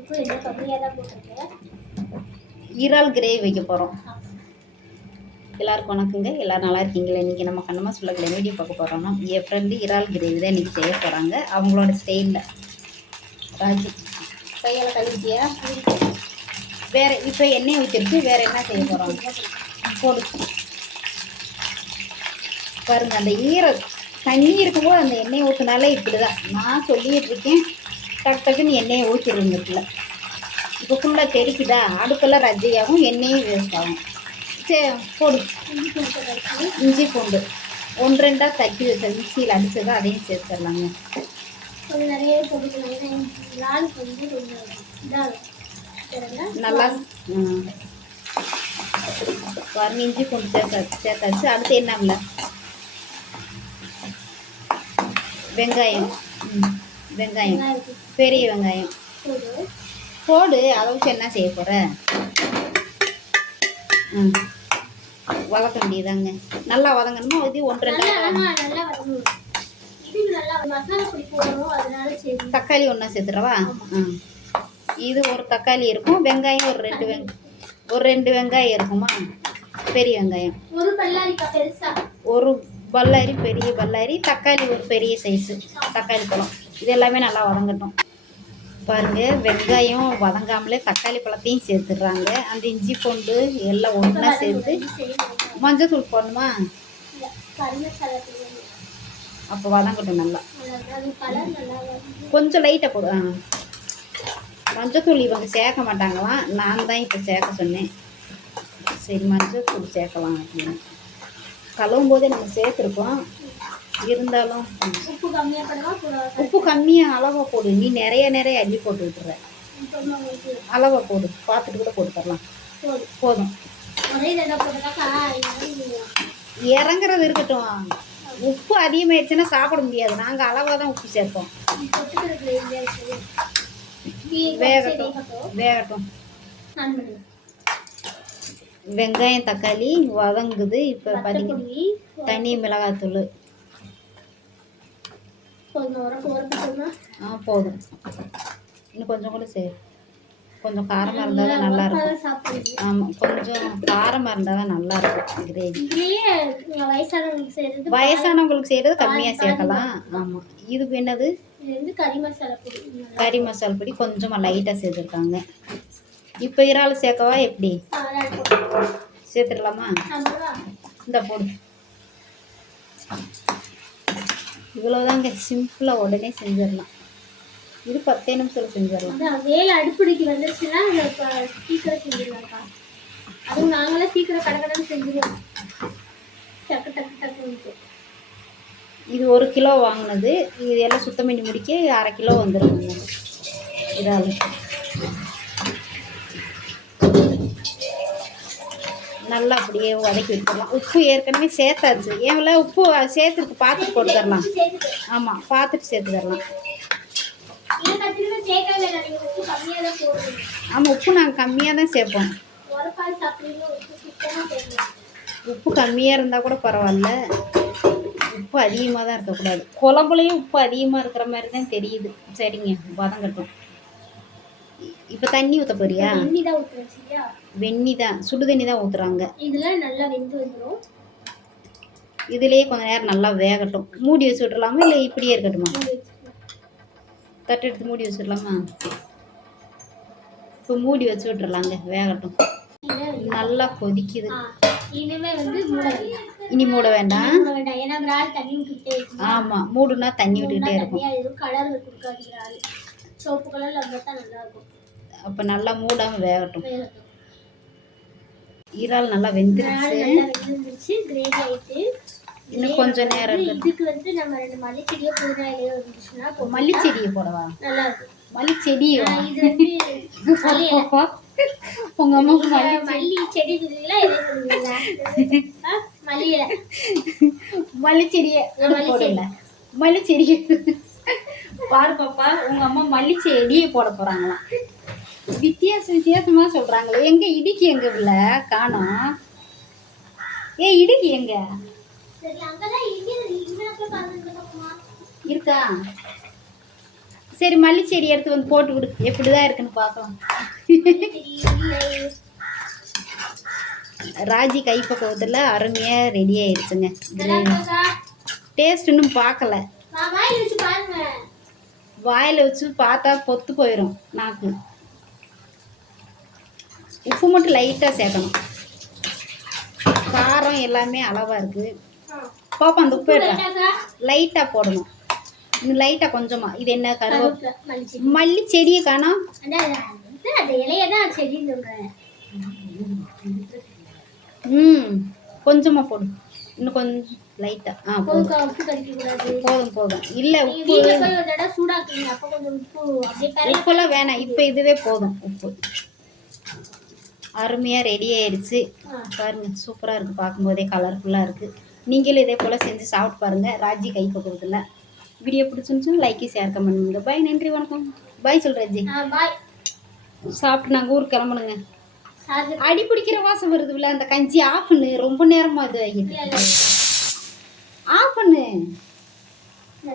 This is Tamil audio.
உப்பு என்ன கம்மியாக தான் போட்டிருக்கேன் இறால் கிரேவி வைக்க போகிறோம் எல்லாருக்கும் வணக்கங்க. எல்லோரும் நல்லா இருக்கீங்களா? இன்றைக்கி நம்ம கண்ணமாக சொல்லக்கூடிய வீடியோ பார்க்க போகிறோம்னா என் ஃப்ரெண்டு இறால் கிரேவி தான் இன்றைக்கி செய்ய போகிறாங்க அவங்களோட ஸ்டைலில் ராஜி கையால் கழுவிட்டியா? வேறு இப்போ எண்ணெய் ஊற்றிருக்கு வேறு என்ன செய்ய போகிறோம் போடு பாருங்கள் அந்த ஈர தண்ணி இருக்கும்போது அந்த எண்ணெய் ஊற்றினாலே இப்படி தான் நான் சொல்லிகிட்ருக்கேன் இருக்கேன் டக்கு டக்குன்னு எண்ணெயை ஊற்றிடுங்கக்குள்ள இப்போ ஃபுல்லாக தெரிக்குதா அடுப்பெல்லாம் ரஜையாகும் எண்ணெயும் வேஸ்ட் ஆகும். சரி போடு. இஞ்சி பூண்டு. ஒன்று ரெண்டாக தட்டி வச்ச மிக்சியில் அடிச்சதா அதையும் சேர்த்துடலாங்க. நல்லா. பாருங்க இஞ்சி பூண்டு சேர்த்தா சேர்த்தாச்சு. அடுத்து என்ன இல்லை வெங்காயம். ம். வெங்காயம். பெரிய வெங்காயம். போடு அதை வச்சு என்ன செய்ய போகிற ம். வதக்க வேண்டியதாங்க நல்லா வதங்கணுமா? இது ஒன்று ரெண்டு தக்காளி ஒன்றா சேர்த்துறவா ம். இது ஒரு தக்காளி இருக்கும். வெங்காயம் ஒரு ரெண்டு வெங் ஒரு ரெண்டு வெங்காயம் இருக்குமா? பெரிய வெங்காயம். ஒரு பல்லாரிக்காய் பெருசா? ஒரு பல்லாரி பெரிய பல்லாரி தக்காளி ஒரு பெரிய சைஸு தக்காளி பழம். இது எல்லாமே நல்லா வதங்கட்டும். பாருங்கள் வெங்காயம் வதங்காமலே தக்காளி பழத்தையும் சேர்த்துடுறாங்க. அந்த இஞ்சி பூண்டு எல்லாம் ஒன்றா சேர்த்து மஞ்சள் தூள் போடணுமா? அப்போ வதங்கட்டும் நல்லா. கொஞ்சம் லைட்டாக போடு. ஆ. மஞ்சத்தூள் இவங்க சேர்க்க மாட்டாங்களாம் நான் தான் இப்போ சேர்க்க சொன்னேன். சரி மஞ்சத்தூள் சேர்க்கலாம் அப்படின்னு. கழுவும் போதே நம்ம சேர்த்துருக்கோம். இருந்தாலும். உப்பு கம்மியாக போடவா உப்பு கம்மியாக அளவாக போடு. நீ நிறைய நிறைய அள்ளி போட்டு விட்டுற அளவாக போடு. பார்த்துட்டு கூட போட்டு தரலாம். போதும். இறங்குறது இருக்கட்டும். உப்பு அதிகமாயிடுச்சுன்னா சாப்பிட முடியாது. நாங்கள் அளவாக தான் உப்பு சேர்ப்போம். வேகட்டும். வேகட்டும். வெங்காயம் தக்காளி வதங்குது. இப்போ பார்த்தீங்க பொடி தனி மிளகாத்தூள். உரப்பு உரப்பு ஆ போதும். இன்னும் கொஞ்சம் கூட சரி. கொஞ்சம் காரமாக இருந்தால் தான் நல்லா இருக்கும். ஆமாம் கொஞ்சம் காரமாக இருந்தால் தான் நல்லா இருக்கும். கிரேவி வயசானவங்களுக்கு செய்யறது வயசானவங்களுக்கு செய்கிறது கம்மியாக சேர்க்கலாம். ஆமாம் இது என்னது? கறி மசாலா பொடி. கறி மசாலா பொடி கொஞ்சமாக லைட்டாக சேர்த்துருக்காங்க. இப்போ இறால் சேர்க்கவா எப்படி? சேர்த்துடலாமா. இந்த போடு. இவ்வளோதாங்க சிம்பிளாக உடனே செஞ்சிடலாம். இது பத்தே நிமிஷத்தில் செஞ்சிடலாம். வேலை அடுப்படிக்கு இப்போ சீக்கிரம் செஞ்சிடலாம்க்கா அதுவும் நாங்களே சீக்கிரம் கடகடன்னு செஞ்சிடுவோம். டக்கு டக்கு டக்குன்ட்டு. இது ஒரு கிலோ வாங்கினது. இது எல்லாம் சுத்தம் பண்ணி முடிக்க அரை கிலோ வந்துடும் இதால். நல்லா அப்படியே வதக்கி விட்டுடலாம். உப்பு ஏற்கனவே சேர்த்தாச்சு. ஏன்ல உப்பு சேர்த்துருக்கு பார்த்துட்டு போட்டு தரலாம். ஆமாம் பார்த்துட்டு சேர்த்து தரலாம். ஆமாம் உப்பு நாங்கள் கம்மியாக தான் சேர்ப்போம். உப்பு உப்பு கம்மியாக இருந்தால் கூட பரவாயில்ல. உப்பு அதிகமாக தான் இருக்கக்கூடாது. குழம்புலையும் உப்பு அதிகமாக இருக்கிற மாதிரி தான் தெரியுது. சரிங்க வதங்கட்டும். இப்போ தண்ணி ஊற்ற போறியா? தண்ணி தான் ஊற்றுறேன் சரியா? வெந்நி தான் சுடு தண்ணி தான் ஊற்றுறாங்க இதில் நல்லா வெந்து வந்துடும் இதுலேயே கொஞ்ச நேரம் நல்லா வேகட்டும். மூடி வச்சு விட்றலாமா இல்லை இப்படியே இருக்கட்டுமா? தட்டு எடுத்து மூடி வச்சிடலாமா இப்போ மூடி வச்சு விட்றலாங்க வேகட்டும். நல்லா கொதிக்குது. இனிமே வந்து இனி மூட வேண்டாம். ஆமாம் மூடுனா தண்ணி விட்டுக்கிட்டே இருக்கும். கலர் சோப்பு கலரில் இருந்தால் தான் நல்லா இருக்கும் அப்போ நல்லா மூடாமல் வேகட்டும். இறால் நல்லா வெந்துருச்சு. கிரேவி ஆயிட்டு. இன்னும் கொஞ்சம் நேரம் இதுக்கு வந்து நம்ம ரெண்டு மல்லிச்செடியோ புதினா இலையோ இருந்துச்சுன்னா. மல்லிச்செடியை போடவா? நல்லா இருக்கும் மல்லிச்செடியோ இது. உங்க அம்மாவுக்கு மல்லி செடி சொல்லுவீங்களா இலை சொல்லுவீங்களா ஆ, மல்லி இலை மல்லிச்செடியை மல்லிச்செடியை. பாரு பாப்பா உங்க அம்மா மல்லிச்செடியை போட போறாங்களாம். வித்தியாச வித்தியாசமா சொல்றாங்களே. எங்க இடிக்கு எங்க உள்ள? காணோம். ஏ இடுக்கி எங்க? இருக்கா. சரி மல்லி செடி எடுத்து வந்து போட்டு விடு. எப்படிதான் இருக்குன்னு பார்க்கலாம். இல்லை ராஜி கைப்பக்குவத்தில் அருமையாக ரெடி ஆயிடுச்சுங்க. டேஸ்ட் இன்னும் பார்க்கல. வாயில் வச்சு பார்த்தா பொத்து போயிடும் நாக்கு. உப்பு மட்டும் லைட்டாக சேர்க்கணும் காரம் எல்லாமே அளவாக இருக்குது பாப்பா அந்த உப்பு? லைட்டாக போடணும். இன்னும் லைட்டாக கொஞ்சமாக இது என்ன கருவ. மல்லி செடியை காணோம். ம் கொஞ்சமாக போடு. இன்னும் கொஞ்சம் லைட்டாக ஆ. போதும். போதும். போதும் இல்லை உப்பு வீட்டுல போய் ஒரு தடவை சூடாக்குங்க. அப்ப கொஞ்சம் உப்பு அப்படியே பெரட்டி உப்பெல்லாம் வேணாம். இப்போ இதுவே போதும் உப்பு. அருமையாக ரெடி ஆயிடுச்சு. பாருங்க சூப்பராக இருக்குது பார்க்கும்போதே கலர்ஃபுல்லாக இருக்குது நீங்களும் இதே போல் செஞ்சு சாப்பிட்டு பாருங்கள் ராஜி கை பக்குவத்தில். வீடியோ பிடிச்சிருந்துச்சுன்னா லைக்கு ஷேர் கமெண்ட் பண்ணுங்க. பாய் நன்றி வணக்கம். பாய் சொல் ராஜி. ஆ, பாய் சாப்பிட்டு நாங்கள் ஊருக்கு கிளம்பணுங்க. அடி பிடிக்கிற வாசம் வருதுல்ல அந்த கஞ்சி ஆஃப் பண்ணு ரொம்ப நேரமாக இது ஆகிட்டு இல்ல,